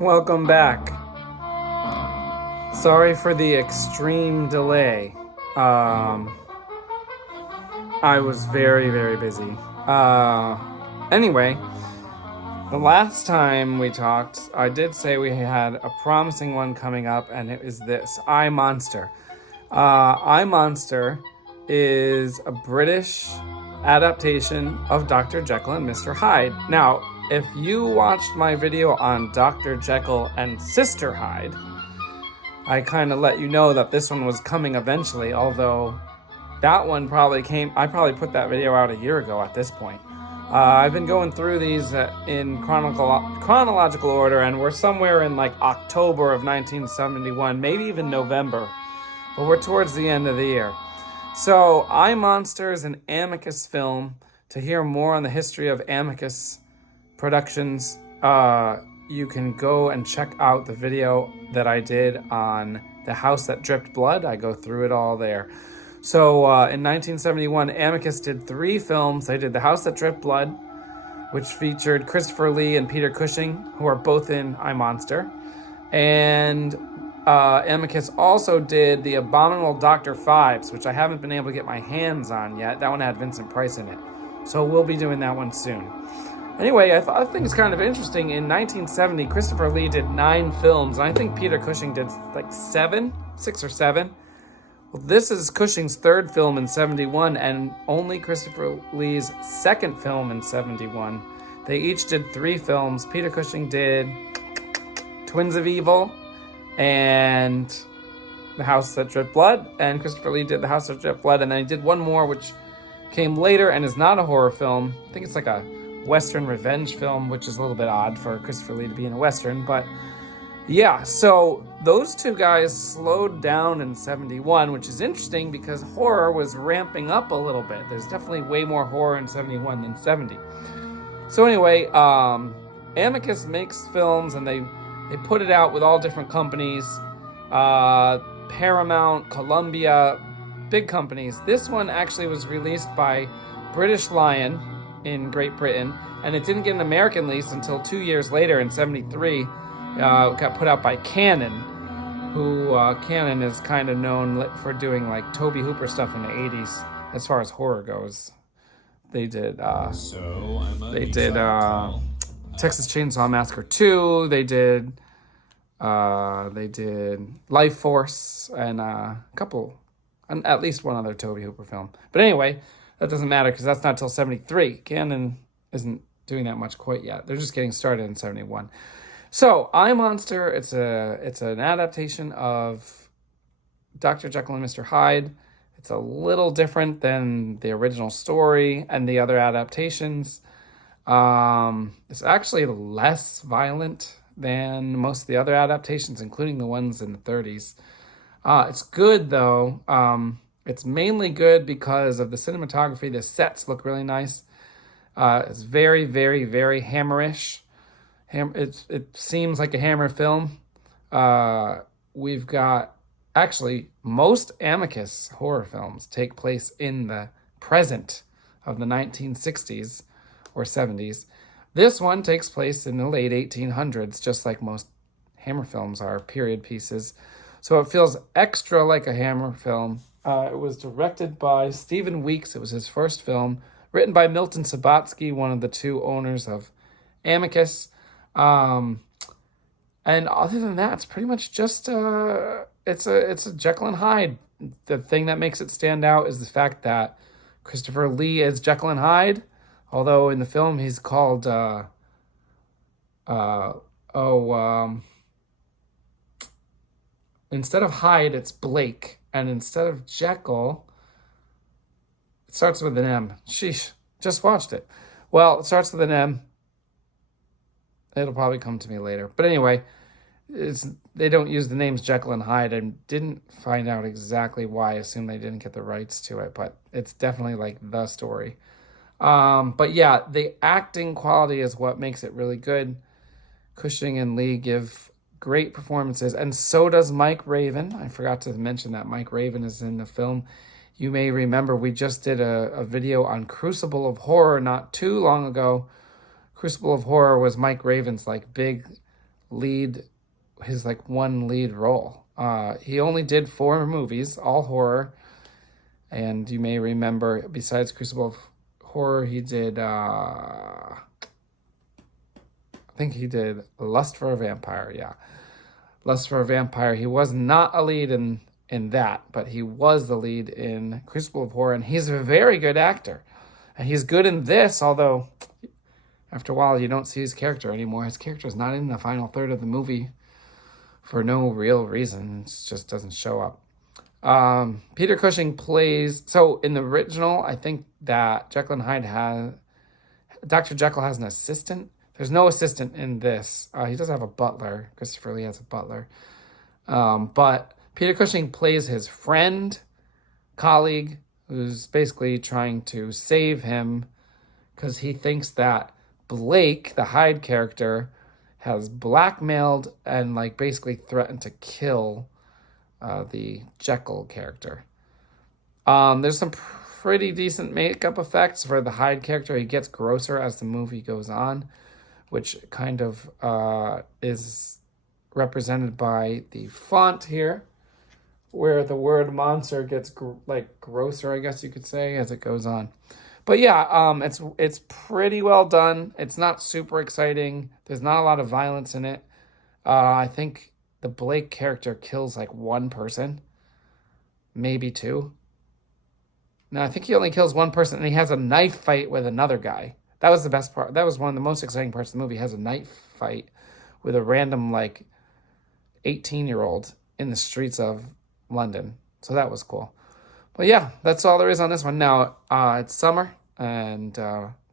Welcome back. Sorry for the extreme delay. I was very busy. Anyway, the last time we talked, I did say we had a promising one coming up, and it is this, I, Monster. I, Monster is a British adaptation of Dr. Jekyll and Mr. Hyde. Now, if you watched my video on Dr. Jekyll and Sister Hyde, I kind of let you know that this one was coming eventually, although that one I probably put that video out a year ago at this point. I've been going through these in chronological order, and we're somewhere in like October of 1971, maybe even November, but we're towards the end of the year. So, I, Monster is an amicus film. To hear more on the history of amicus productions, you can go and check out the video that I did on The House That Dripped Blood. I go through it all there. So in 1971, Amicus did 3 films. They did The House That Dripped Blood, which featured Christopher Lee and Peter Cushing, who are both in I, Monster. And Amicus also did The Abominable Dr. Phibes, which I haven't been able to get my hands on yet. That one had Vincent Price in it. So we'll be doing that one soon. Anyway, I think it's kind of interesting. In 1970, Christopher Lee did 9 films, and I think Peter Cushing did like 6 or 7. Well, this is Cushing's 3rd film in 71, and only Christopher Lee's 2nd film in 71. They each did 3 films. Peter Cushing did Twins of Evil and The House That Dripped Blood, and Christopher Lee did The House That Dripped Blood, and then he did one more which came later and is not a horror film. I think it's like a Western revenge film, which is a little bit odd for Christopher Lee to be in a Western, but yeah, so those 2 guys slowed down in 71, which is interesting because horror was ramping up a little bit. There's definitely way more horror in 71 than 70. So anyway, Amicus makes films, and they put it out with all different companies, Paramount, Columbia, big companies. This one actually was released by British Lion in Great Britain, and it didn't get an American release until 2 years later in 73. It got put out by Cannon, who Cannon is kind of known for doing like Tobe Hooper stuff in the 80s as far as horror goes. They did Texas Chainsaw Massacre 2. They did Life Force and at least one other Tobe Hooper film. But anyway, that doesn't matter because that's not till 73. Cannon isn't doing that much quite yet. They're just getting started in 71. So, I, Monster, it's an adaptation of Dr. Jekyll and Mr. Hyde. It's a little different than the original story and the other adaptations. It's actually less violent than most of the other adaptations, including the ones in the 30s. It's good, though. It's mainly good because of the cinematography. The sets look really nice. It's very hammerish. It seems like a Hammer film. We've got, actually, most Amicus horror films take place in the present of the 1960s or 70s. This one takes place in the late 1800s, just like most Hammer films are, period pieces. So it feels extra like a Hammer film. It was directed by Stephen Weeks. It was his first film. Written by Milton Subotsky, one of the 2 owners of Amicus. And other than that, it's pretty much just it's a Jekyll and Hyde. The thing that makes it stand out is the fact that Christopher Lee is Jekyll and Hyde, although in the film he's called instead of Hyde, it's Blake, and instead of Jekyll, it starts with an M. Sheesh, just watched it. Well, it starts with an M. It'll probably come to me later. But anyway, they don't use the names Jekyll and Hyde. I didn't find out exactly why. I assume they didn't get the rights to it, but it's definitely like the story. But yeah, the acting quality is what makes it really good. Cushing and Lee give great performances, and so does Mike Raven. I forgot to mention that Mike Raven is in the film. You may remember we just did a video on Crucible of Horror not too long ago. Crucible of Horror was Mike Raven's like big his like one lead role. He only did 4 movies, all horror. And you may remember, besides Crucible of Horror, he did, I think he did Lust for a Vampire, yeah. Lust for a Vampire. He was not a lead in that, but he was the lead in Crucible of Horror, and he's a very good actor. And he's good in this, although after a while you don't see his character anymore. His character's not in the final third of the movie for no real reason. It just doesn't show up. Peter Cushing plays, so in the original, I think that Jekyll and Hyde Dr. Jekyll has an assistant. There's no assistant in this. He does have a butler. Christopher Lee has a butler. But Peter Cushing plays his friend, colleague, who's basically trying to save him because he thinks that Blake, the Hyde character, has blackmailed and like basically threatened to kill the Jekyll character. There's some pretty decent makeup effects for the Hyde character. He gets grosser as the movie goes on, which kind of is represented by the font here, where the word monster gets grosser, I guess you could say, as it goes on. But yeah, it's pretty well done. It's not super exciting. There's not a lot of violence in it. I think the Blake character kills like 1 person, maybe 2. No, I think he only kills 1 person, and he has a knife fight with another guy. That was the best part. That was one of the most exciting parts of the movie. He has a knife fight with a random like 18-year-old in the streets of London. So that was cool. But yeah, that's all there is on this one. Now, it's summer, and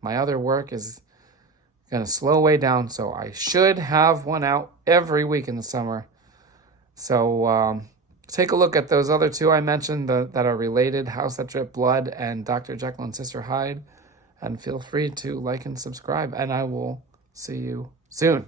my other work is going to slow way down, so I should have one out every week in the summer. So take a look at those other 2 I mentioned that are related, House That Dripped Blood and Dr. Jekyll and Sister Hyde. And feel free to like and subscribe, and I will see you soon.